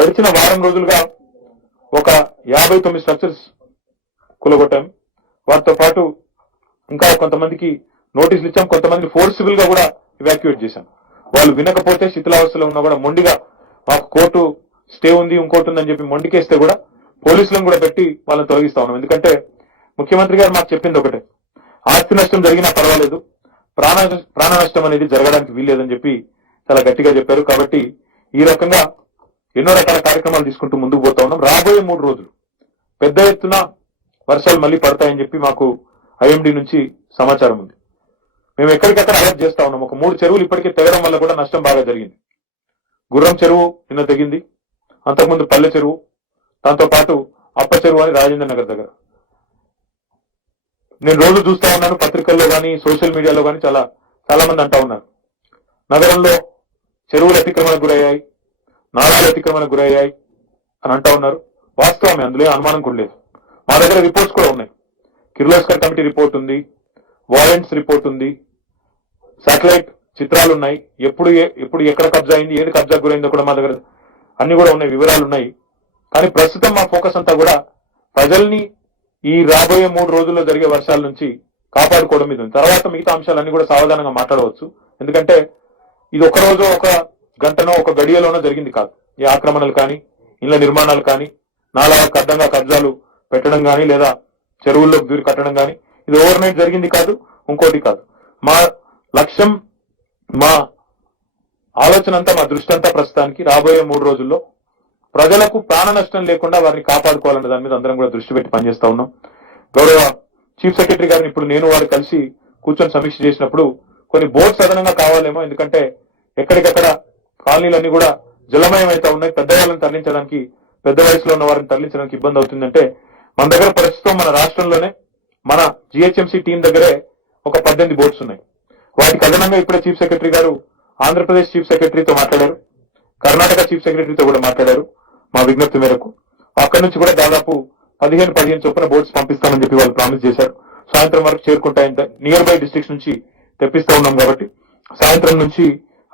గడిచిన వారం రోజులుగా ఒక 59 స్ట్రక్చర్స్ కూలగొట్టాం. వాటితో పాటు ఇంకా కొంతమందికి నోటీసులు ఇచ్చాం, కొంతమంది ఫోర్సిబుల్ గా కూడా ఇవాక్యుయేట్ చేశాం. వాళ్ళు వినకపోతే శిథిలావస్థలో ఉన్నా కూడా మొండిగా మాకు కోర్టు స్టే ఉంది ఇంకోటి ఉందని చెప్పి మొండికేస్తే కూడా పోలీసులను కూడా పెట్టి వాళ్ళని తొలగిస్తా ఉన్నాం. ఎందుకంటే ముఖ్యమంత్రి గారు మాకు చెప్పింది ఒకటే, ఆస్తి నష్టం జరిగినా పర్వాలేదు, ప్రాణ నష్టం అనేది జరగడానికి వీల్లేదని చెప్పి చాలా గట్టిగా చెప్పారు. కాబట్టి ఈ రకంగా ఎన్నో రకాల కార్యక్రమాలు తీసుకుంటూ ముందుకు పోతా ఉన్నాం. రాబోయే 3 రోజులు పెద్ద ఎత్తున వర్షాలు మళ్ళీ పడతాయని చెప్పి మాకు ఐఎండి నుంచి సమాచారం ఉంది. మేము ఎక్కడికక్కడ అలర్ట్ చేస్తా ఉన్నాం. ఒక 3 చెరువులు ఇప్పటికే తెగడం వల్ల కూడా నష్టం బాగా జరిగింది. గుర్రం చెరువు నిన్న తెగింది, అంతకుముందు పల్లె చెరువు, దాంతో పాటు అప్ప చెరువు అని రాజేంద్ర నగర్ దగ్గర. నేను రోజు చూస్తా ఉన్నాను పత్రికల్లో కానీ సోషల్ మీడియాలో కానీ చాలా మంది అంటా ఉన్నారు, నగరంలో చెరువులు అతిక్రమణకు గురయ్యాయి, నాళాలు అతిక్రమణకు గురయ్యాయి అని అంటా ఉన్నారు. వాస్తవమే, అందులో అనుమానం కూడా లేదు. మా దగ్గర రిపోర్ట్స్ కూడా ఉన్నాయి. కిర్లోస్కర్ కమిటీ రిపోర్ట్ ఉంది, వారెంట్స్ రిపోర్ట్ ఉంది, శాటిలైట్ చిత్రాలు ఉన్నాయి, ఎప్పుడు ఎక్కడ కబ్జా అయింది, ఏది కబ్జా గురైందో కూడా మా దగ్గర అన్ని కూడా ఉన్నాయి, వివరాలు ఉన్నాయి. కానీ ప్రస్తుతం మా ఫోకస్ అంతా కూడా ప్రజల్ని ఈ రాబోయే 3 రోజుల్లో జరిగే వర్షాల నుంచి కాపాడుకోవడం మీద ఉంది. తర్వాత మిగతా అంశాలన్నీ కూడా సావధానంగా మాట్లాడవచ్చు. ఎందుకంటే ఇది ఒక రోజు ఒక గంటనో ఒక గడియలోనో జరిగింది కాదు. ఈ ఆక్రమణలు కానీ, ఇళ్ల నిర్మాణాలు కానీ, నాలాలకు అడ్డంగా కబ్జాలు పెట్టడం కానీ, లేదా చెరువుల్లోకి దూరి కట్టడం కానీ, ఇది ఓవర్ నైట్ జరిగింది కాదు, ఇంకోటి కాదు. మా లక్ష్యం, మా ఆలోచన అంతా, మా దృష్టి అంతా ప్రస్తుతానికి రాబోయే 3 రోజుల్లో ప్రజలకు ప్రాణ నష్టం లేకుండా వారిని కాపాడుకోవాలనే దాని మీద అందరం కూడా దృష్టి పెట్టి పనిచేస్తా ఉన్నాం. గౌరవ చీఫ్ సెక్రటరీ గారిని ఇప్పుడు నేను వారు కలిసి కూర్చొని సమీక్ష చేసినప్పుడు కొన్ని బోట్స్ అదనంగా కావాలేమో, ఎందుకంటే ఎక్కడికక్కడ కాలనీలన్నీ కూడా జలమయం అయితే ఉన్నాయి. పెద్దవాళ్ళని తరలించడానికి, పెద్ద వయసులో ఉన్న వారిని తరలించడానికి ఇబ్బంది అవుతుందంటే మన దగ్గర ప్రస్తుతం మన రాష్ట్రంలోనే మన జిహెచ్ఎంసీ టీం దగ్గరే ఒక 18 బోట్స్ ఉన్నాయి. వాటికి అదనంగా ఇప్పుడే చీఫ్ సెక్రటరీ గారు ఆంధ్రప్రదేశ్ చీఫ్ సెక్రటరీతో మాట్లాడారు, కర్ణాటక చీఫ్ సెక్రటరీతో కూడా మాట్లాడారు. మా విజ్ఞప్తి మేరకు అక్కడి నుంచి కూడా దాదాపు 15 చొప్పున బోట్స్ పంపిస్తామని చెప్పి వాళ్ళు ప్రామిస్ చేశారు. సాయంత్రం వరకు చేరుకుంటాయంటే నియర్ బై డిస్ట్రిక్ట్స్ నుంచి తెప్పిస్తా ఉన్నాం కాబట్టి సాయంత్రం నుంచి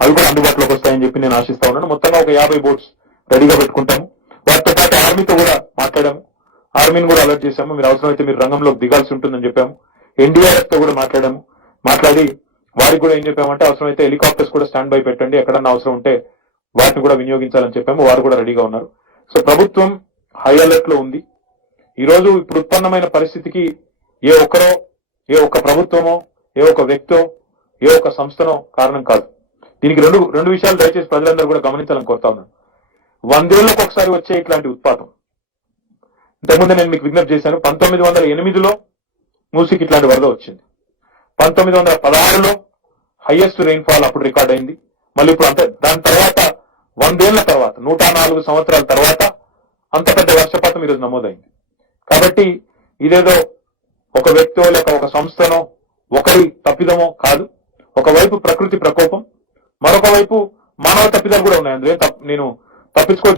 అవి కూడా అందుబాటులోకి వస్తాయని చెప్పి నేను ఆశిస్తా ఉన్నాను. మొత్తంగా ఒక 50 బోట్స్ రెడీగా పెట్టుకుంటాము. వాటితో పాటు ఆర్మీతో కూడా మాట్లాడాము, ఆర్మీని కూడా అలర్ట్ చేశాము. మీరు అవసరమైతే మీరు రంగంలోకి దిగాల్సి ఉంటుందని చెప్పాము. ఎన్డీఆర్ఎఫ్ తో కూడా మాట్లాడాము. మాట్లాడి వారికి కూడా ఏం చెప్పామంటే అవసరమైతే హెలికాప్టర్స్ కూడా స్టాండ్ బై పెట్టండి, ఎక్కడన్నా అవసరం ఉంటే వాటిని కూడా వినియోగించాలని చెప్పాము. వారు కూడా రెడీగా ఉన్నారు. సో ప్రభుత్వం హై అలర్ట్ లో ఉంది. ఈ రోజు ఇప్పుడు ఉత్పన్నమైన పరిస్థితికి ఏ ఒక్క ప్రభుత్వమో, ఏ ఒక్క వ్యక్తో, ఏ ఒక్క సంస్థనో కారణం కాదు. దీనికి రెండు విషయాలు దయచేసి ప్రజలందరూ కూడా గమనించాలని కోరుతా ఉన్నాను. 100 ఏళ్లకు ఒకసారి వచ్చే ఇట్లాంటి ఉత్పాతం. ఇంతకుముందు నేను మీకు విజ్ఞప్తి చేశాను, 1908లో మూసికి ఇట్లాంటి వరద వచ్చింది. 1916లో హైయెస్ట్ రెయిన్ఫాల్ అప్పుడు రికార్డ్ అయింది. మళ్ళీ ఇప్పుడు అంతే. దాని తర్వాత 100 ఏళ్ల తర్వాత, 104 సంవత్సరాల తర్వాత అంత పెద్ద వర్షపాతం ఈరోజు నమోదైంది. కాబట్టి ఇదేదో ఒక వ్యక్తో లేక ఒక సంస్థనో ఒకరి తప్పిదమో కాదు. ఒకవైపు ప్రకృతి ప్రకోపం, మరొక వైపు మానవ తప్పిదాలు కూడా ఉన్నాయి. అందులో నేను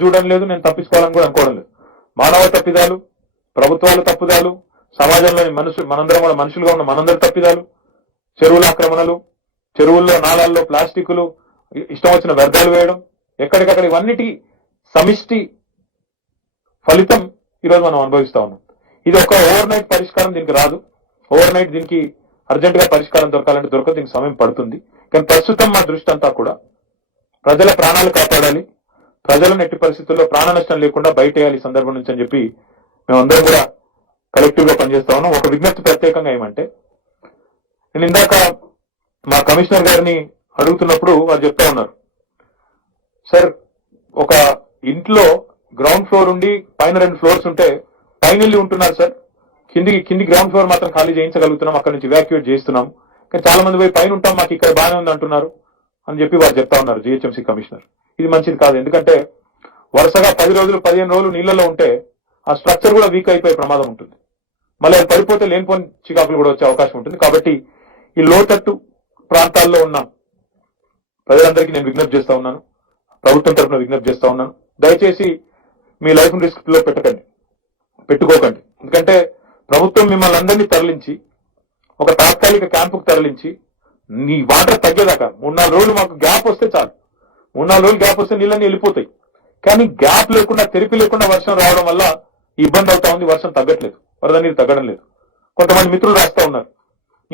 చూడడం లేదు, నేను తప్పించుకోవాలని కూడా అనుకోవడం లేదు. మానవ తప్పిదాలు, ప్రభుత్వాలు తప్పిదాలు, సమాజంలోని మనందరం కూడా మనుషులుగా ఉన్న మనందరి తప్పిదాలు, చెరువుల ఆక్రమణలు, చెరువుల్లో నాళాల్లో ప్లాస్టిక్లు, ఇష్టం వచ్చిన వ్యర్థాలు వేయడం, ఎక్కడికక్కడ ఇవన్నిటి సమిష్టి ఫలితం ఈరోజు మనం అనుభవిస్తా ఉన్నాం. ఇది ఒక ఓవర్ నైట్ పరిష్కారం దీనికి రాదు. ఓవర్ నైట్ దీనికి అర్జెంట్ గా పరిష్కారం దొరకాలంటే దొరకదు, దీనికి సమయం పడుతుంది. కానీ ప్రస్తుతం మా దృష్టి అంతా కూడా ప్రజల ప్రాణాలు కాపాడాలి, ప్రజలను ఎట్టి పరిస్థితుల్లో ప్రాణ నష్టం లేకుండా బయటేయాలి ఈ సందర్భం నుంచి అని చెప్పి మేమందరం కూడా కలెక్టివ్ గా పనిచేస్తా ఉన్నాం. ఒక విజ్ఞప్తి ప్రత్యేకంగా ఏమంటే, నేను ఇందాక మా కమిషనర్ గారిని అడుగుతున్నప్పుడు వారు చెప్తా ఉన్నారు, సార్ ఒక ఇంట్లో గ్రౌండ్ ఫ్లోర్ ఉండి పైన 2 ఫ్లోర్స్ ఉంటే పైన వెళ్ళి ఉంటున్నారు సార్, కింది గ్రౌండ్ ఫ్లోర్ మాత్రం ఖాళీ చేయించగలుగుతున్నాం, అక్కడ నుంచి ఇవాక్యుయేట్ చేస్తున్నాం, కానీ చాలా మంది పోయి పైన ఉంటాం, మాకు ఇక్కడ బాగానే ఉంది అంటున్నారు అని చెప్పి వారు చెప్తా ఉన్నారు జిహెచ్ఎంసీ కమిషనర్. ఇది మంచిది కాదు. ఎందుకంటే వరుసగా 10 రోజులు 15 రోజులు నీళ్లలో ఉంటే ఆ స్ట్రక్చర్ కూడా వీక్ అయిపోయే ప్రమాదం ఉంటుంది. మళ్ళీ అది పడిపోతే లేనిపోని చికాకులు కూడా వచ్చే అవకాశం ఉంటుంది. కాబట్టి ఈ లోతట్టు ప్రాంతాల్లో ఉన్న ప్రజలందరికీ నేను విజ్ఞప్తి చేస్తా ఉన్నాను, ప్రభుత్వం తరఫున విజ్ఞప్తి చేస్తా ఉన్నాను, దయచేసి మీ లైఫ్ రిస్క్ లో పెట్టుకోకండి. ఎందుకంటే ప్రభుత్వం మిమ్మల్ని అందరినీ తరలించి ఒక తాత్కాలిక క్యాంపుకు తరలించి నీ వాటర్ తగ్గేదాకా 3-4 రోజులు మాకు గ్యాప్ వస్తే చాలు. 3-4 రోజులు గ్యాప్ వస్తే నీళ్ళన్నీ వెళ్ళిపోతాయి. కానీ గ్యాప్ లేకుండా తెరిపి లేకుండా వర్షం రావడం వల్ల ఇబ్బంది అవుతా ఉంది. వర్షం తగ్గట్లేదు, వరద నీరు తగ్గడం లేదు. కొంతమంది మిత్రులు రాస్తా ఉన్నారు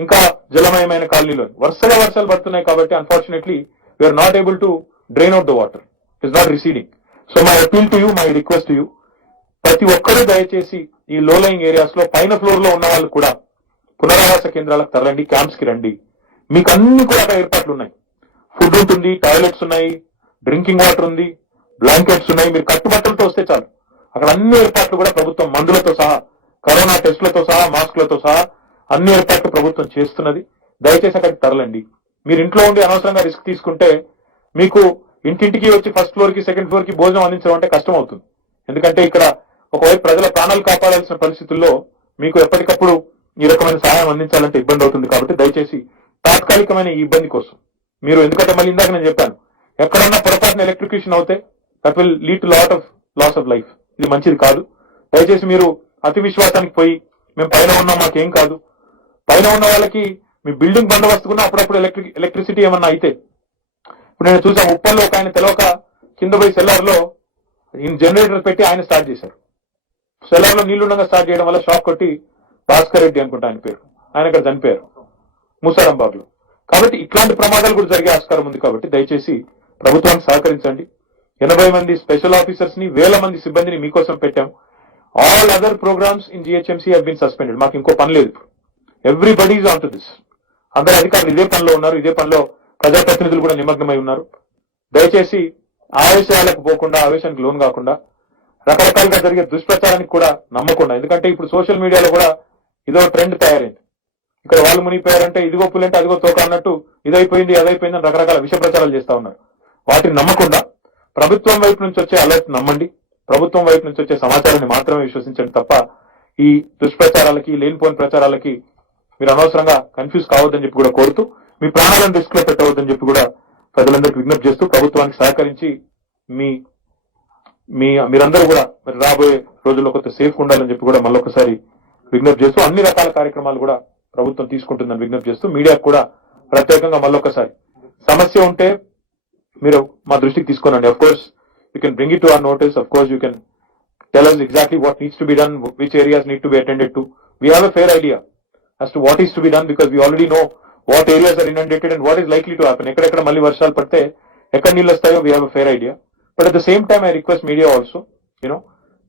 ఇంకా జలమయమైన కాలనీలో వరుసగా వర్షాలు పడుతున్నాయి కాబట్టి unfortunately we are not able to drain out the water, it is not receding. So my appeal to you, my request to you, ప్రతి ఒక్కరూ దయచేసి ఈ లో లయింగ్ ఏరియాస్ లో పైన ఫ్లోర్ లో ఉన్న వాళ్ళు కూడా పునరావాస కేంద్రాలకు తరలండి, క్యాంప్స్ కి రండి. మీకు అన్ని కూడా అక్కడ ఏర్పాట్లు ఉన్నాయి. ఫుడ్ ఉంటుంది, టాయిలెట్స్ ఉన్నాయి, డ్రింకింగ్ వాటర్ ఉంది, బ్లాంకెట్స్ ఉన్నాయి. మీరు కట్టుబట్టలతో వస్తే చాలు. అక్కడ అన్ని ఏర్పాట్లు కూడా ప్రభుత్వం మందులతో సహా, కరోనా టెస్టులతో సహా, మాస్కులతో సహా అన్ని ఏర్పాట్లు ప్రభుత్వం చేస్తున్నది. దయచేసి అక్కడికి తరలండి. మీరు ఇంట్లో ఉండి అనవసరంగా రిస్క్ తీసుకుంటే మీకు ఇంటింటికి వచ్చి ఫస్ట్ ఫ్లోర్ కి సెకండ్ ఫ్లోర్ కి భోజనం అందించడం అంటే కష్టం అవుతుంది. ఎందుకంటే ఇక్కడ ఒకవైపు ప్రజల ప్రాణాలు కాపాడాల్సిన పరిస్థితుల్లో మీకు ఎప్పటికప్పుడు ఈ రకమైన సహాయం అందించాలంటే ఇబ్బంది అవుతుంది. కాబట్టి దయచేసి తాత్కాలికమైన ఈ ఇబ్బంది కోసం మీరు, ఎందుకంటే మళ్ళీ ఇందాక నేను చెప్పాను, ఎక్కడన్నా పొరపాటున ఎలక్ట్రిక్యూషన్ అవుతే that will lead to loss of life. ఇది మంచిది కాదు. దయచేసి మీరు అతి విశ్వాసానికి పోయి మేము పైన ఉన్నాం మాకేం కాదు, పైన ఉన్న వాళ్ళకి మీ బిల్డింగ్ బందోబస్తు కూడా అప్పుడప్పుడు ఎలక్ట్రిసిటీ ఏమన్నా అయితే, ఇప్పుడు నేను చూసాను ఉప్పల్లో ఒక ఆయన తెలవక కింద పోయి సెల్లార్ లో జనరేటర్ పెట్టి ఆయన స్టార్ట్ చేశారు. సెల్లార్ లో నీళ్లుండగా స్టార్ట్ చేయడం వల్ల షాక్ కొట్టి భాస్కర్ రెడ్డి అనుకుంటా ఆయన పేరు, ఆయన అక్కడ చనిపోయారు ముసారంబాగ్ లో. కాబట్టి ఇట్లాంటి ప్రమాదాలు కూడా జరిగే ఆస్కారం ఉంది. కాబట్టి దయచేసి ప్రభుత్వానికి సహకరించండి. 80 మంది స్పెషల్ ఆఫీసర్స్ ని, 1000 మంది సిబ్బందిని మీకోసం పెట్టాం. All other programmes in GHMC have been suspended. మాకు ఇంకో పని లేదు. Everybody is on to this. అందరు అధికారులు ఇదే పనిలో ఉన్నారు, ఇదే పనిలో ప్రజాప్రతినిధులు కూడా నిమగ్నమై ఉన్నారు. దయచేసి ఆవేశాలకు పోకుండా, ఆవేశానికి లోన్ కాకుండా, రకరకాలుగా జరిగే దుష్ప్రచారానికి కూడా నమ్మకుండా, ఎందుకంటే ఇప్పుడు సోషల్ మీడియాలో కూడా ఇదో ట్రెండ్ తయారైంది. ఇక్కడ వాళ్ళు మునిగిపోయారంటే ఇదిగో పులంటే అదిగో తోక అన్నట్టు ఇదైపోయింది అదైపోయింది అని రకరకాల విష ప్రచారాలు చేస్తా ఉన్నారు. వాటిని నమ్మకుండా ప్రభుత్వం వైపు నుంచి వచ్చే అలర్ట్ నమ్మండి, ప్రభుత్వం వైపు నుంచి వచ్చే సమాచారాన్ని మాత్రమే విశ్వసించండి తప్ప ఈ దుష్ప్రచారాలకి, లేనిపోని ప్రచారాలకి మీరు అనవసరంగా కన్ఫ్యూజ్ కావద్దని చెప్పి కూడా కోరుతూ, మీ ప్రాణాలను రిస్క్ లో పెట్టవద్దని చెప్పి కూడా ప్రజలందరికీ విజ్ఞప్తి చేస్తూ, ప్రభుత్వానికి సహకరించి మీరందరూ కూడా మరి రాబోయే రోజుల్లో కొంత సేఫ్ ఉండాలని చెప్పి కూడా మళ్ళొకసారి విజ్ఞప్తి చేస్తూ, అన్ని రకాల కార్యక్రమాలు కూడా ప్రభుత్వం తీసుకుంటుందని విజ్ఞప్తి చేస్తూ, మీడియాకు కూడా ప్రత్యేకంగా మళ్ళొకసారి సమస్య ఉంటే మీరు మా దృష్టికి తీసుకోనండి. Of course you can bring it to our notice. Of course you can tell us exactly what needs to be done, which areas need to be attended to. We have a fair idea as to what is to be done because we already know what areas are inundated and what is likely to happen. ఎక్కడెక్కడ మళ్ళీ వర్షాలు పడితే ఎక్కడ నీళ్ళు వస్తాయో we have a fair idea. But at the same time, I request media also,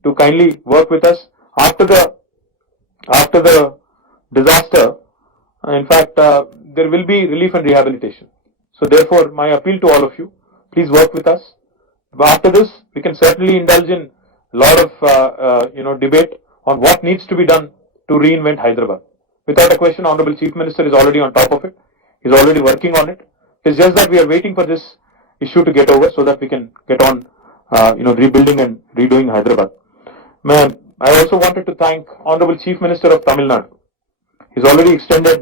to kindly work with us after the disaster. In fact, there will be relief and rehabilitation. So therefore, my appeal to all of you, please work with us. But after this, we can certainly indulge in a lot of debate on what needs to be done to reinvent Hyderabad. Without a question, Honorable Chief Minister is already on top of it. He's already working on it. It's just that we are waiting for this issue to get over so that we can get on rebuilding and redoing Hyderabad. I also wanted to thank Honorable Chief Minister of Tamil Nadu. He's already extended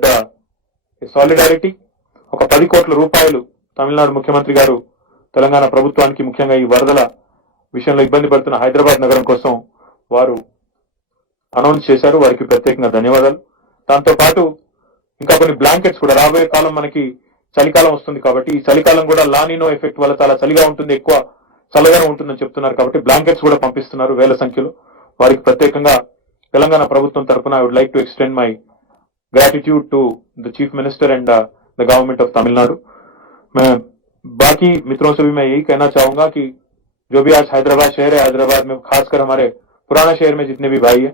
his solidarity. ఒక 10 కోట్ల రూపాయలు తమిళనాడు ముఖ్యమంత్రి గారు తెలంగాణ ప్రభుత్వానికి, ముఖ్యంగా ఈ వరదల విషయంలో ఇబ్బంది పడుతున్న హైదరాబాద్ నగరం కోసం వారు అనౌన్స్ చేశారు. వారికి ప్రత్యేకంగా ధన్యవాదాలు. దాంతో పాటు ఇంకా కొన్ని బ్లాంకెట్స్ కూడా, రాబోయే కాలం మనకి చలికాలం వస్తుంది కాబట్టి ఈ చలికాలం కూడా లానినో ఎఫెక్ట్ వల్ల చాలా చలిగా ఉంటుంది, ఎక్కువ చల్లగానే ఉంటుందని చెప్తున్నారు. కాబట్టి బ్లాంకెట్స్ కూడా పంపిస్తున్నారు 1000 సంఖ్యలో. వారికి ప్రత్యేకంగా తెలంగాణ ప్రభుత్వం తరఫున I would like to extend my gratitude to the Chief Minister and the government of Tamil Nadu. मैं बाकी मित्रों से भी मैं यही कहना चाहूंगा कि जो भी आज हैदराबाद शहर है, हैदराबाद में खासकर हमारे पुराना शहर में जितने भी भाई हैं,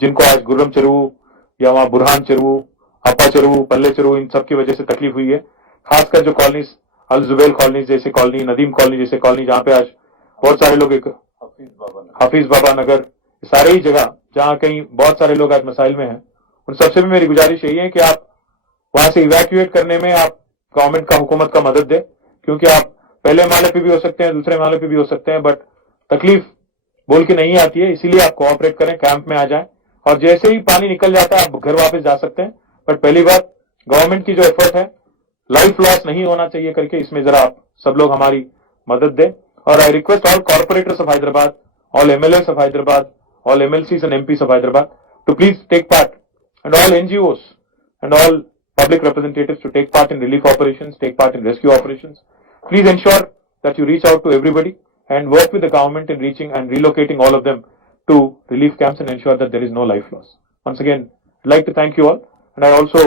जिनको आज गुर्रम चेरुवु या वहाँ बुरहान चेरुवु, अप्पा चेरुवु, पल्ले चेरुवु, इन सब की वजह से तकलीफ हुई है, खासकर जो कॉलोनीज, अल जुबैल कॉलोनी जैसे कॉलोनी, नदीम कॉलोनी जैसे कॉलोनी, जहाँ पे आज बहुत सारे लोग, हाफिज बाबा नगर, सारे ही जगह जहाँ कहीं बहुत सारे लोग आज मसाइल में हैं, उन सबसे भी मेरी गुजारिश यही है कि आप वहां से इवैक्यूएट करने में आप गवर्नमेंट का, हुकूमत का मदद दे, क्योंकि आप पहले माले पे भी हो सकते हैं, दूसरे माले पे भी हो सकते हैं, बट तकलीफ बोल के नहीं आती है. इसीलिए आप कोऑपरेट करें, कैंप में आ जाएं और जैसे ही पानी निकल जाता है आप घर वापस जा सकते हैं. बट पहली बात, गवर्नमेंट की जो एफर्ट है, लाइफ लॉस नहीं होना चाहिए करके इसमें जरा आप सब लोग हमारी मदद दें. और I request all corporators of Hyderabad, all MLAs of Hyderabad, all MLCs and MPs of Hyderabad to please take part, and all NGOs and all public representatives to take part in relief operations, take part in rescue operations. Please ensure that you reach out to everybody and work with the government in reaching and relocating all of them to relief camps and ensure that there is no life loss. Once again, I'd like to thank you all, and I also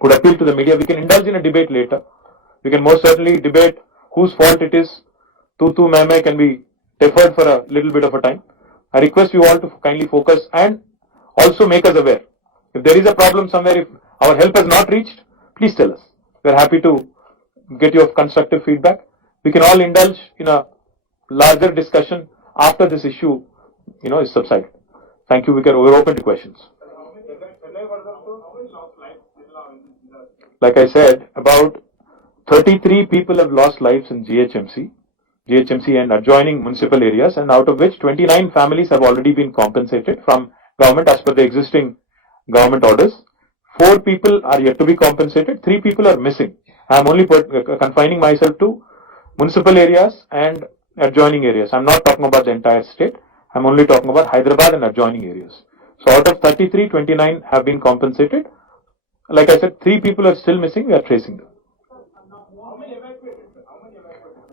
could appeal to the media. We can indulge in a debate later. We can most certainly debate whose fault it is. Tu mai can be deferred for a little bit of a time. I request you all to kindly focus and also make us aware. If there is a problem somewhere, if our help has not reached, please tell us. We are happy to get your constructive feedback. We can all indulge in a larger discussion after this issue, is subsided. Thank you. We're open to questions. Like I said, about 33 people have lost lives in GHMC and adjoining municipal areas, and out of which 29 families have already been compensated from government as per the existing government orders. 4 people are yet to be compensated. 3 people are missing. I am only confining myself to municipal areas and adjoining areas. I'm not talking about the entire state. I'm only talking about Hyderabad and adjoining areas. So out of 33, 29 have been compensated. Like I said, 3 people are still missing. We are tracing them.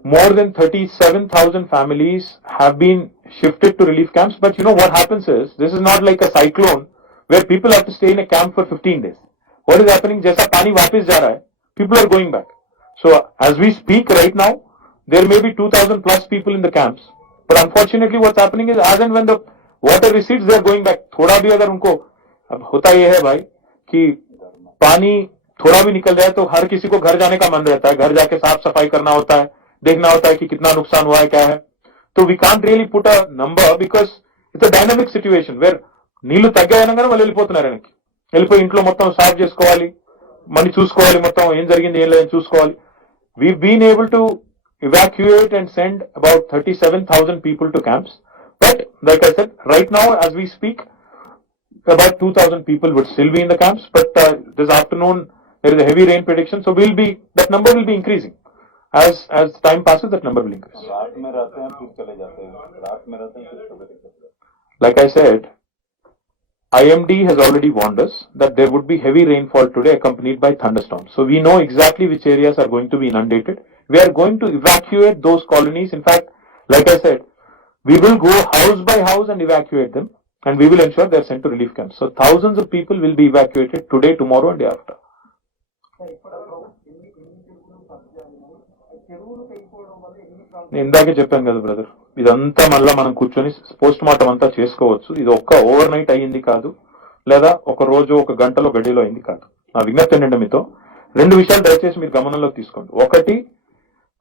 More than 37,000 families have been shifted to relief camps. But what happens is, this is not like a cyclone where people have to stay in a camp for 15 days. What is happening? Jaisa pani wapis ja raha hai, people are going back. So as we speak right now, there may be 2,000 plus people in the camps. But unfortunately what's happening is, as and when the water recedes, they are going back. थोड़ा भी अगर उनको अब होता ये है भाई कि पानी थोड़ा भी निकल जाए तो हर किसी को घर जाने का मन रहता है, घर जाके साफ सफाई करना होता है, देखना होता है कि कितना नुकसान हुआ है, क्या है. तो we can't really put a number because it's a dynamic situation where నీళ్లు తగ్గాయనగానే వాళ్ళు వెళ్ళిపోతున్నారు. వెనక్కి వెళ్ళిపోయి ఇంట్లో మొత్తం సాఫ్ చేసుకోవాలి, మనీ చూసుకోవాలి, మొత్తం ఏం జరిగింది ఏం లేదని చూసుకోవాలి. We've been able to evacuate and send about 37,000 people to camps. But like I said, right now as we speak, about 2,000 people would still be in the camps. But this afternoon there is a heavy rain prediction, so that number will be increasing. As time passes, that number will increase. Like I said, IMD has already warned us that there would be heavy rainfall today accompanied by thunderstorms. So we know exactly which areas are going to be inundated. We are going to evacuate those colonies. In fact, like I said, we will go house by house and evacuate them, and we will ensure they are sent to relief camps. So thousands of people will be evacuated today, tomorrow and day after. నేను ఇందాకే చెప్పాను కదా brother, ఇదంతా మళ్ళా మనం కూర్చొని post mortem అంతా చేసుకోవచ్చు. ఇది ఒక్క ఓవర్ నైట్ అయ్యింది కాదు, లేదా ఒక రోజు ఒక గంటలో గడిలో అయింది కాదు. నా విజ్ఞప్తి ఏంటంటే మీతో 2 విషయాలు దయచేసి మీరు గమనంలోకి తీసుకోండి. ఒకటి,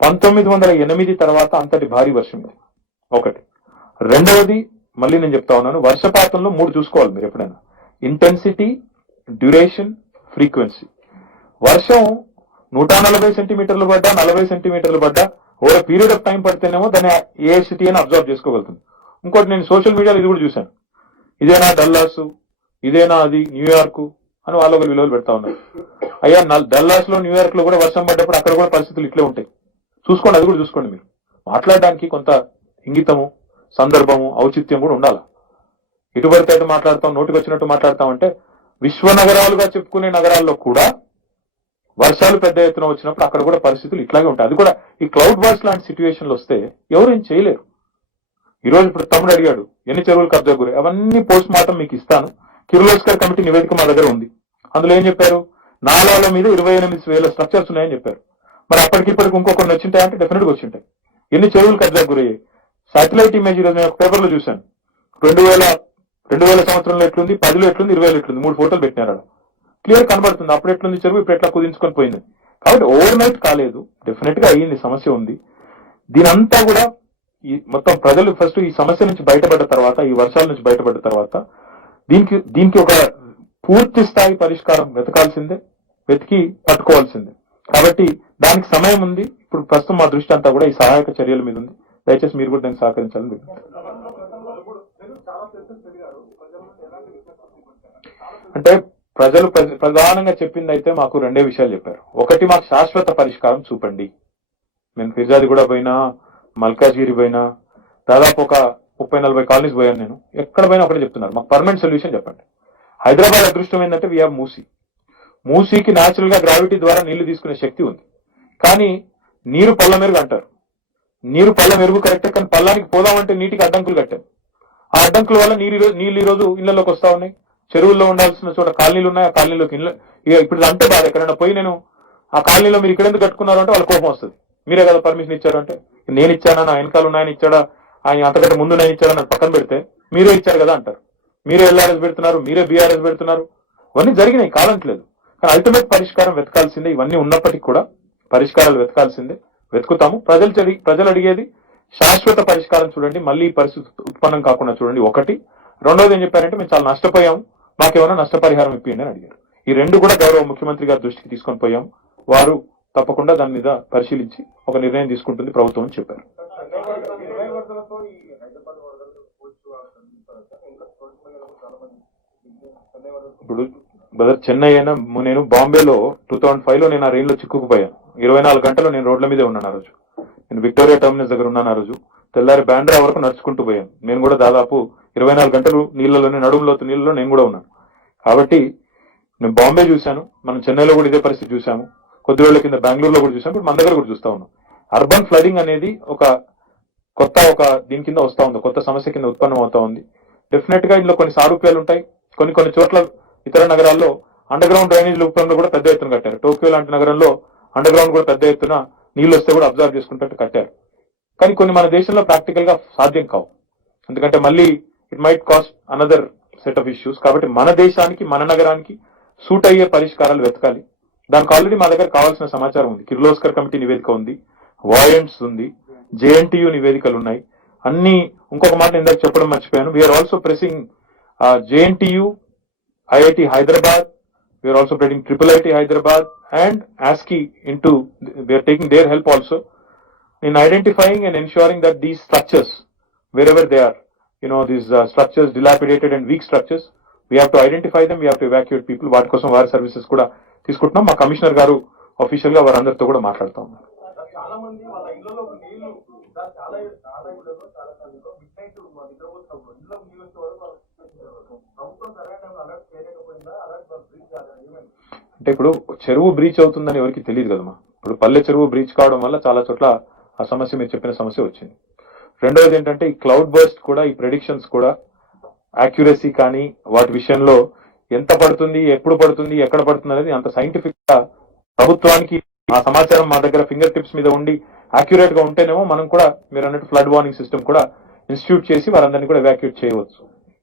1908 తర్వాత అంతటి భారీ వర్షం ఇది ఒకటి. రెండవది, మళ్ళీ నేను చెప్తా ఉన్నాను, వర్షపాతంలో 3 చూసుకోవాలి మీరు ఎప్పుడైనా: ఇంటెన్సిటీ, డ్యూరేషన్, ఫ్రీక్వెన్సీ. వర్షం 140 సెంటీమీటర్లు పడ్డా, 40 సెంటీమీటర్లు పడ్డా, ఓవర్ పీరియడ్ ఆఫ్ టైం పడితేనేమో దాన్ని ఏ సిటీ అని అబ్జర్వ్ చేసుకోగలుగుతుంది. ఇంకోటి, నేను సోషల్ మీడియాలో ఇది కూడా చూశాను, ఇదేనా డల్లాస్, ఇదేనా అది న్యూయార్క్ అని వాళ్ళు ఒకరు విలువలు పెడతా ఉన్నారు. అయ్యా, డల్లాస్ లో న్యూయార్క్ లో కూడా వర్షం పడ్డప్పుడు అక్కడ కూడా పరిస్థితులు ఇట్లే ఉంటాయి. చూసుకోండి, అది కూడా చూసుకోండి. మీరు మాట్లాడడానికి కొంత ఇంగితము, సందర్భము, ఔచిత్యం కూడా ఉండాలి. ఇటు పడితే అటు మాట్లాడతాం, నోటికి వచ్చినట్టు మాట్లాడతాం అంటే, విశ్వ నగరాలుగా చెప్పుకునే నగరాల్లో కూడా వర్షాలు పెద్ద ఎత్తున వచ్చినప్పుడు అక్కడ కూడా పరిస్థితులు ఇట్లాగే ఉంటాయి. అది కూడా ఈ క్లౌడ్ బర్స్ట్ లాంటి సిచ్యువేషన్లు వస్తే ఎవరేం చేయలేరు. ఈ రోజు ఇప్పుడు తమ్ముడు అడిగాడు ఎన్ని చెరువులు కబ్జా గురి, అవన్నీ పోస్ట్ మార్టం మీకు ఇస్తాను. కిర్లోస్కర్ కమిటీ నివేదిక మా దగ్గర ఉంది. అందులో ఏం చెప్పారు, నాలాల మీద 28,000 స్ట్రక్చర్స్ ఉన్నాయని చెప్పారు. మరి అప్పటికిప్పటికి ఇంకొకరిని వచ్చింటాయంటే డెఫినెట్ గా వచ్చింటాయి. ఎన్ని చెరువులు కబ్జా గురయ్యాయి? శాటిలైట్ ఇమేజ్ ఈరోజు నేను ఒక పేపర్లో చూశాను. 2000 సంవత్సరంలో ఎట్లుంది, 10లో ఎట్లుంది, 20లో ఎట్లుంది, 3 ఫోటోలు పెట్టినారు. క్లియర్ కనబడుతుంది అప్పుడు ఎట్లుంది చెరువు, ఇప్పుడు ఎట్లా కుదించుకొని పోయింది. కాబట్టి ఓవర్ నైట్ కాలేదు, డెఫినెట్ గా అయ్యింది, సమస్య ఉంది. దీనంతా కూడా ఈ మొత్తం ప్రజలు ఫస్ట్ ఈ సమస్య నుంచి బయటపడ్డ తర్వాత, ఈ వర్షాల నుంచి బయటపడ్డ తర్వాత దీనికి ఒక పూర్తి స్థాయి పరిష్కారం వెతకాల్సిందే, వెతికి పట్టుకోవాల్సిందే. కాబట్టి దానికి సమయం ఉంది. ఇప్పుడు ప్రస్తుతం మా దృష్టి అంతా కూడా ఈ సహాయక చర్యల మీద ఉంది. దయచేసి మీరు కూడా దాన్ని సహకరించాలని. అంటే ప్రజలు ప్రధానంగా చెప్పింది అయితే మాకు 2 విషయాలు చెప్పారు. ఒకటి, మాకు శాశ్వత పరిష్కారం చూపండి. నేను ఫిర్జాది కూడా పోయినా, మల్కాజ్గిరి పోయినా, దాదాపు ఒక 30-40 కాలనీస్ పోయాను. నేను ఎక్కడ పోయినా ఒకటే చెప్తున్నారు, మాకు పర్మనెంట్ సొల్యూషన్ చెప్పండి. హైదరాబాద్ అదృష్టం ఏంటంటే వీ హ్యావ్ మూసీకి న్యాచురల్ గా గ్రావిటీ ద్వారా నీళ్లు తీసుకునే శక్తి ఉంది. కానీ నీరు పళ్ళ మేరకు అంటారు. నీరు పళ్ళ మెరుగు కరెక్టే, కానీ పల్లానికి పోదామంటే నీటికి అడ్డంకులు కట్టాం. ఆ అడ్డంకుల వల్ల నీళ్ళు ఈ రోజు ఇళ్లలోకి వస్తా ఉన్నాయి. చెరువుల్లో ఉండాల్సిన చోట కాలనీలు ఉన్నాయి, ఆ కాలనీలోకి ఇళ్ళ ఇక ఇప్పుడు అంటే బాధ. ఎక్కడైనా పోయి నేను ఆ కాలనీలో మీరు ఇక్కడ ఎందుకు కట్టుకున్నారు అంటే వాళ్ళ కోపం వస్తుంది. మీరే కదా పర్మిషన్ ఇచ్చారు అంటే, నేను ఇచ్చానా, నా వెనకాల ఉన్నాయని ఇచ్చాడా, ఆయన అంతకంటే ముందు నేను ఇచ్చాడని పక్కన పెడితే మీరే ఇచ్చారు కదా అంటారు. మీరే ఎల్ఆర్ఎస్ పెడుతున్నారు, మీరే బీఆర్ఎస్ పెడుతున్నారు. ఇవన్నీ జరిగినాయి, కాలంట్లేదు. కానీ అల్టిమేట్ పరిష్కారం వెతకాల్సిందే. ఇవన్నీ ఉన్నప్పటికీ కూడా పరిష్కారాలు వెతకాల్సిందే, వెతుకుతాము. ప్రజలు అడిగేది శాశ్వత పరిష్కారం చూడండి, మళ్ళీ ఈ పరిస్థితి ఉత్పన్నం కాకుండా చూడండి. ఒకటి. రెండోది ఏం చెప్పారంటే, మేము చాలా నష్టపోయాము, మాకేమైనా నష్టపరిహారం ఇప్పిండి అని అడిగారు. ఈ రెండు కూడా గౌరవ ముఖ్యమంత్రి గారి దృష్టికి తీసుకొని పోయాం. వారు తప్పకుండా దాని మీద పరిశీలించి ఒక నిర్ణయం తీసుకుంటుంది ప్రభుత్వం అని చెప్పారు. ఇప్పుడు బ్రదర్ చెన్నై అయినా, నేను బాంబేలో 2005లో నేను ఆ రైల్లో చిక్కుకుపోయాను. 24 గంటలు నేను రోడ్ల మీదే ఉన్నాను ఆ రోజు. నేను విక్టోరియా టర్మినస్ దగ్గర ఉన్నాను ఆ రోజు. తెల్లారి బాండ్రా వరకు నడుచుకుంటూ పోయాను. నేను కూడా దాదాపు 24 గంటలు నీళ్ళలోనే, నడుములోతు నీళ్ళలో నేను కూడా ఉన్నాను. కాబట్టి నేను బాంబే చూశాను, మనం చెన్నైలో కూడా ఇదే పరిస్థితి చూసాము, కొద్ది రోజుల కింద బెంగళూరులో కూడా చూసాము, ఇప్పుడు మన దగ్గర కూడా చూస్తా ఉన్నాం. అర్బన్ ఫ్లడింగ్ అనేది ఒక దీని కింద వస్తా ఉంది, కొత్త సమస్య కింద ఉత్పన్నం అవుతా ఉంది. డెఫినెట్ గా ఇందులో కొన్ని సారూప్యాలు ఉంటాయి. కొన్ని చోట్ల ఇతర నగరాల్లో అండర్ గ్రౌండ్ డ్రైనేజ్ రూపంలో కూడా పెద్ద ఎత్తున కట్టారు. టోక్యో లాంటి నగరంలో అండర్ గ్రౌండ్ కూడా పెద్ద ఎత్తున నీళ్ళు వస్తే కూడా అబ్జర్వ్ చేసుకుంటట్టు కట్టారు. కానీ కొన్ని మన దేశంలో ప్రాక్టికల్ గా సాధ్యం కావు, ఎందుకంటే మళ్ళీ it might cost another set of issues. కాబట్టి మన దేశానికి, మన నగరానికి సూట్ అయ్యే పరిష్కారాలు వెతకాలి. దానికి ఆల్రెడీ మా దగ్గర కావాల్సిన సమాచారం ఉంది. కిర్లోస్కర్ కమిటీ నివేదిక ఉంది, వాయంట్స్ ఉంది, జేఎన్టీయూ నివేదికలు ఉన్నాయి అన్ని. ఇంకొక మాట ఇందాక చెప్పడం మర్చిపోయాను, we are also pressing JNTU, IIT Hyderabad, we are also pressing IIIT Hyderabad and ASCII into, they are taking their help also in identifying and ensuring that these structures, wherever they are, these structures, dilapidated and weak structures, we have to identify them, we have to evacuate people. వాటి కోసం వారి services కూడా తీసుకుంటున్నాం. మా commissioner గారు official గా వారందరితో కూడా మాట్లాడుతూ ఉన్నారు. అంటే ఇప్పుడు చెరువు బ్రీచ్ అవుతుందని ఎవరికి తెలియదు కదమ్మా. ఇప్పుడు పల్లె చెరువు బ్రీచ్ కావడం వల్ల చాలా చోట్ల ఆ సమస్య, మీరు చెప్పిన సమస్య వచ్చింది. రెండవది ఏంటంటే, ఈ క్లౌడ్ బర్స్ట్ కూడా, ఈ ప్రెడిక్షన్స్ కూడా యాక్యురసీ కానీ వాటి విషయంలో ఎంత పడుతుంది, ఎప్పుడు పడుతుంది, ఎక్కడ పడుతుంది అనేది అంత సైంటిఫిక్ గా ప్రభుత్వానికి ఆ సమాచారం మా దగ్గర ఫింగర్ టిప్స్ మీద ఉండి యాక్యురేట్ గా ఉంటేనేమో మనం కూడా మీరు అన్నట్టు ఫ్లడ్ వార్నింగ్ సిస్టమ్ కూడా ఇన్స్టిట్యూట్ చేసి వారందరినీ కూడా ఎవాక్యుయేట్ చేయవచ్చు.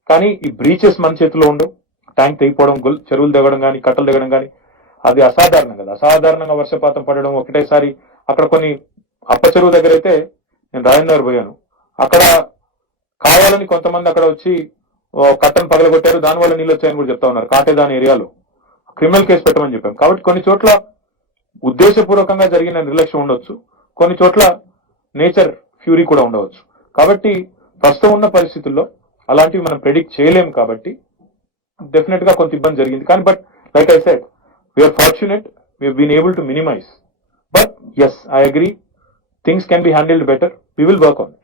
కానీ ఈ బ్రీచెస్ మన చేతిలో ఉండవు. ట్యాంక్ తెగిపోవడం, చెరువులు దిగడం కానీ, కట్టలు దిగడం కానీ అది అసాధారణం కదా. అసాధారణంగా వర్షపాతం పడడం ఒకటేసారి. అక్కడ కొన్ని అప్ప చెరువు దగ్గర అయితే, నేను రాజేంద్ర పోయాను, అక్కడ కావాలని కొంతమంది అక్కడ వచ్చి కట్టను పగలగొట్టారు, దానివల్ల నీళ్ళు వచ్చాయని కూడా చెప్తా ఉన్నారు. కాటేదాని ఏరియాలో క్రిమినల్ కేసు పెట్టమని చెప్పాం. కాబట్టి కొన్ని చోట్ల ఉద్దేశపూర్వకంగా జరిగిన నిర్లక్ష్యం ఉండొచ్చు, కొన్ని చోట్ల నేచర్ ఫ్యూరీ కూడా ఉండవచ్చు. కాబట్టి ప్రస్తుతం ఉన్న పరిస్థితుల్లో అలాంటివి మనం ప్రెడిక్ట్ చేయలేము. కాబట్టి డెఫినెట్ గా కొంత ఇబ్బంది జరిగింది. కానీ but like I said, we are fortunate, we've been able to minimise. But yes, I agree, things can be handled better. We will work on it.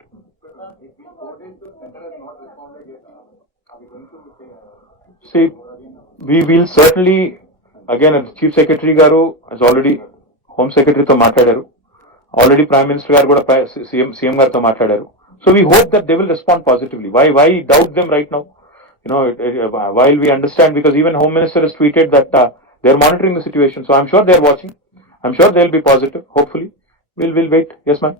See, we will certainly, again, Chief Secretary garu has already Home Secretary to మాట్లాడారు, already Prime Minister garu kuda CM garu to మాట్లాడారు. So we hope that they will respond positively. Why doubt them right now? While we understand, because even Home Minister has tweeted that they are monitoring the situation. So I'm sure they are watching. I'm sure they'll be positive. Hopefully, we'll wait. Yes, ma'am.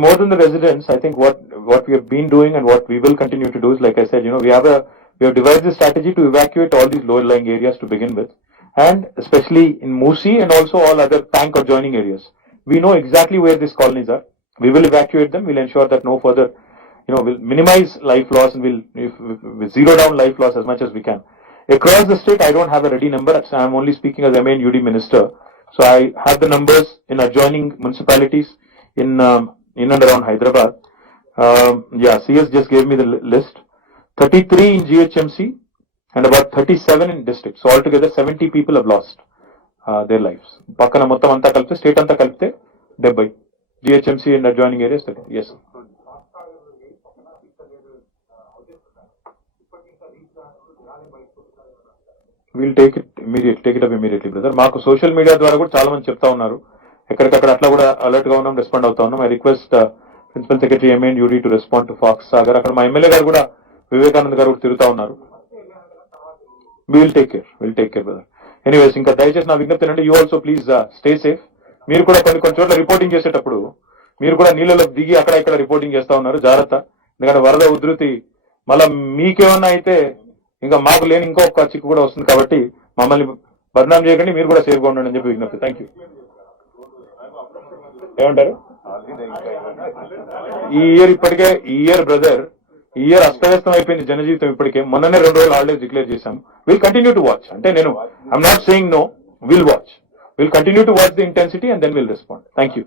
More than the residents, I think what we have been doing and what we will continue to do is, like I said, we have devised a strategy to evacuate all these lower lying areas to begin with, and especially in Musi and also all other tank adjoining areas. We know exactly where these colonies are. We will evacuate them. We'll ensure that no further, we'll minimize life loss, and we'll zero down life loss as much as we can. Across the state, I don't have a ready number. I'm only speaking as MA and UD Minister. So I have the numbers in adjoining municipalities in and around Hyderabad. CS just gave me the list. 33 in GHMC and about 37 in districts. So altogether 70 people have lost their lives. Pakkana mottam anta kalpite, state anta kalpite 70. GHMC and adjoining areas 30. Yes. Will take it up immediately brother. మాకు social media ద్వారా కూడా చాలా మంది చెప్తా ఉన్నారు, ఎక్కడికక్కడ అట్లా కూడా అలర్ట్ గా ఉన్నాం, రెస్పాండ్ అవుతా ఉన్నాం. I request principal secretary MA and UD to respond to Fox Sagar. అక్కడ మా ఎమ్మెల్యే గారు కూడా వివేకానంద్ గారు కూడా తిరుగుతా ఉన్నారు. Will take care brother. Anyways, ఇంకా దయచేసి నా విజ్ఞప్తి ఏంటంటే you also please stay safe. మీరు కూడా కొన్ని చోట్ల రిపోర్టింగ్ చేసేటప్పుడు మీరు కూడా నీళ్ళలో దిగి అక్కడ ఇక్కడ రిపోర్టింగ్ చేస్తా ఉన్నారు, జాగ్రత్త. ఎందుకంటే వరద ఉధృతి మళ్ళా మీకేమన్నా అయితే ఇంకా మాకు లేని ఇంకొక చిక్కు కూడా వస్తుంది, కాబట్టి మమ్మల్ని బదనాం చేయకండి, మీరు కూడా సేఫ్గా ఉండండి అని చెప్పి విజ్ఞప్తి. Thank you. ఏమంటారు? ఈ ఇయర్ బ్రదర్, ఈ ఇయర్ అస్తవ్యస్తం అయిపోయింది జనజీవితం. ఇప్పటికే మొన్ననే 2 రోజులు హాలిడేస్ డిక్లేర్ చేశాం. Will continue to watch. అంటే నేను I'm not saying no, will watch. Will continue to watch the intensity and then will respond. Thank you.